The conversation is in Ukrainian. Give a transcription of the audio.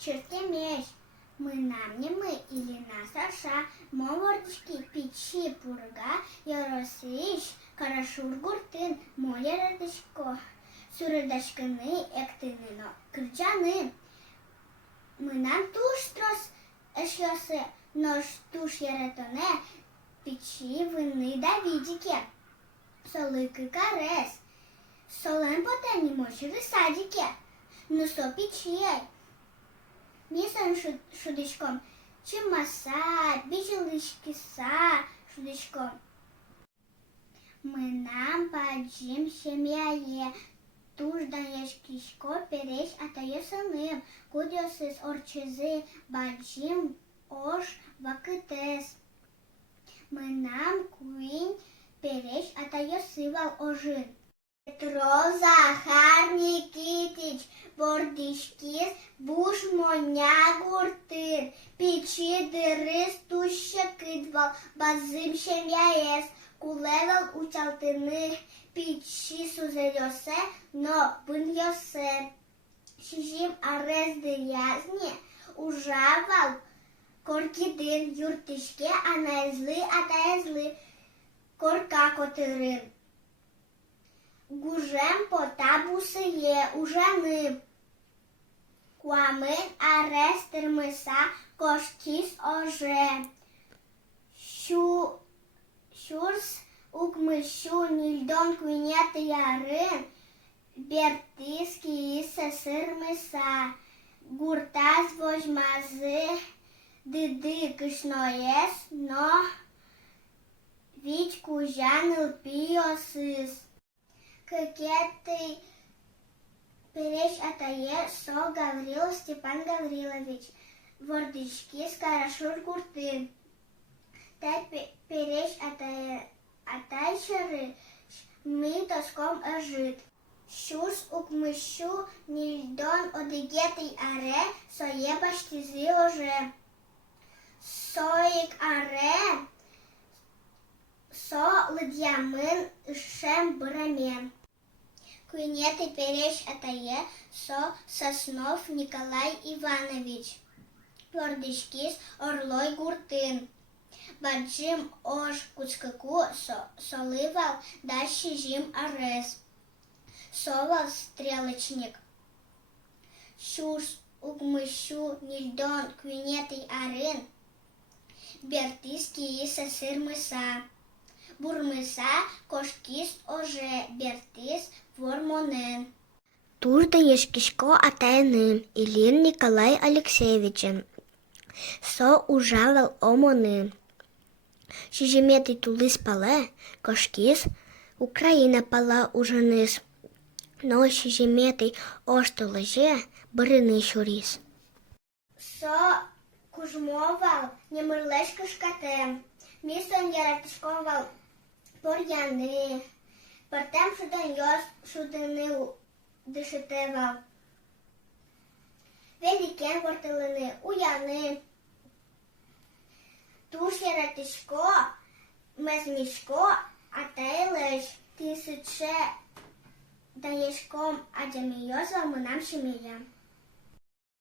чертемеш. Мы нам не мы или нас аша, мовордышки печи пурга, яросыш, карашур гуртын, молерадышко, сурыдашканы, эктыныно, кырджаны. Мы нам туш трос эшьосы, нож туш яретоне, печи вины давидике, солыкы карес, солен потени мочеры садике, ну со печей. Мисан шудышком, чимаса, бижилышки са шудышком. Мы нам поджим семьяе, туж данешкишко переш атайосаным, кудиосыз орчезы баджим ош вакытес. Мы нам куин переш атайосывал ожин. Петро Захар Никитич, бордишкис, буш моня гуртын, печи дырыс туща кыдвал, базым шемьяес, кулевал учалтыны, печи сузелёсе, но бын ёсе. Шижим арез дырязне, ужавал, коркидын, юртышке, анаезлы, атаезлы, корка котырын. Гужем по табусые ужаны. Куамын арес тырмыса кошкис оже. Шурс укмышу нильдон куинеты ярын. Бертис кииса сырмыса. Гуртас вожмазы дыды кышноес, но вич кужан пиосыс. Кокеты переш атае со Гаврил Степан Гаврилович, вордышкис карашур гуртын. Тай переш атайшыры мы тоском ожит. Шурс укмышу нильдон одыгетый аре сое баштизы оже. Соик аре со лыдьямын ишем брамен. Куинеты переш атае со Соснов Николай Иванович. Пордышкис орлой гуртын. Баджим ош куцкаку солывал дальше жим арес. Совал стрелочник. Шурс угмышу нильдон куинеты арын. Бертис кииса сырмыса. Бурмыса кошкис оже бертис вормонен. Туж данешкишко атайны Ильин Николай Алексеевичем. Со ужавал омоны. Шижеметый тулыс пале, кошкис Украина пала ужаныс. Но шижеметый оштолыже брыны шурис. Со кужмовал немырлеш кышкатем. Мисон яратышковал порьяны. Партем шуданы дышитевал. Великен вортылыны уяны. Туш яратышко, мезмишко, атайлыш. Тысяче данешком адямиёзал мы нам шемия.